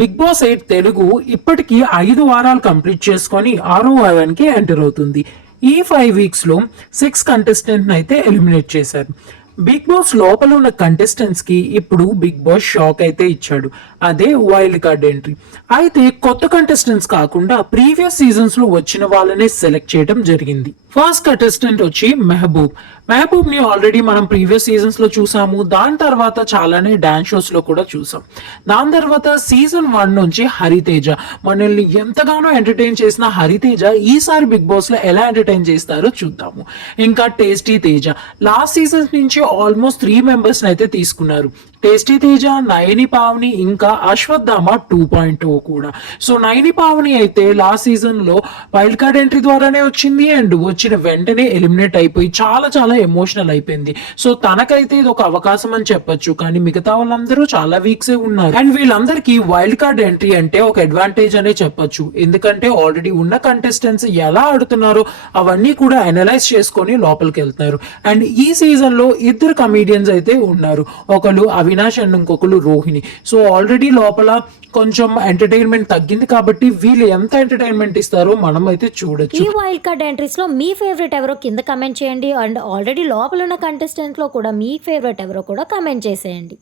Big boss 8 Telugu ఇప్పటికీ 5 వారాలు complete చేసుకొని 6వ వారానికి ఎంటర్ అవుతుంది. ఈ 5 వీక్స్ లో 6 కంటెస్టెంట్ అయితే ఎలిమినేట్ చేశారు. బిగ్ బాస్ లోపల ఉన్న కంటెస్టెంట్స్ కి ఇప్పుడు బిగ్ బాస్ షాక్ అయితే ఇచ్చాడు. అదే వైల్డ్ కార్డ్ ఎంట్రీ. అయితే కొత్త కంటెస్టెంట్స్ కాకుండా ప్రీవియస్ సీజన్స్ లో వచ్చిన వాళ్ళనే సెలెక్ట్ చేయడం జరిగింది. ఫస్ట్ కంటెస్టెంట్ వచ్చి మెహబూబ్ ని ఆల్రెడీ మనం ప్రీవియస్ సీజన్స్ లో చూసాము. దాని తర్వాత చాలానే డాన్స్ షోస్ లో కూడా చూసాం. దాని తర్వాత సీజన్ 1 నుంచి హరితేజ, మనల్ని ఎంతగానో ఎంటర్టైన్ చేసిన హరితేజ ఈసారి బిగ్ బాస్ లో ఎలా ఎంటర్టైన్ చేస్తారో చూద్దాము. ఇంకా టేస్టీ తేజ లాస్ట్ సీజన్ నుంచి ఆల్మోస్ట్ 3 మెంబర్స్ అయితే తీసుకున్నారు. టేస్టీ తేజ, నయని పావని ఇంకా అశ్వత్థామ 2.0 కూడా. సో నయని పావని అయితే లాస్ట్ సీజన్ లో వైల్డ్ కార్డ్ ఎంట్రీ ద్వారానే వచ్చింది అండ్ వచ్చిన వెంటనే ఎలిమినేట్ అయిపోయి చాలా చాలా ఎమోషనల్ అయిపోయింది. సో తనకైతే ఇది ఒక అవకాశం అని చెప్పొచ్చు. కానీ మిగతా వాళ్ళందరూ చాలా వీక్సే ఉన్నారు అండ్ వీళ్ళందరికీ వైల్డ్ కార్డ్ ఎంట్రీ అంటే ఒక అడ్వాంటేజ్ అనే చెప్పొచ్చు. ఎందుకంటే ఆల్రెడీ ఉన్న కంటెస్టెంట్స్ ఎలా ఆడుతున్నారో అవన్నీ కూడా అనలైజ్ చేసుకొని లోపలికి వెళ్తున్నారు. అండ్ ఈ సీజన్ లో 2 కమీడియన్స్ అయితే ఉన్నారు. ఒకరు అవినాష్ అండ్ ఇంకొకరు రోహిణి. సో ఆల్రెడీ లోపల కొంచెం ఎంటర్టైన్మెంట్ తగ్గింది కాబట్టి వీళ్ళు ఎంత ఎంటర్టైన్మెంట్ ఇస్తారో మనం అయితే చూడొచ్చు. ఈ వైల్డ్ కార్డ్ ఎంట్రీస్ లో మీ ఫేవరెట్ ఎవరో కింద కమెంట్ చేయండి అండ్ ఆల్రెడీ లోపల ఉన్న కంటెస్టెంట్ లో కూడా మీ ఫేవరెట్ ఎవరో కూడా కమెంట్ చేసేయండి.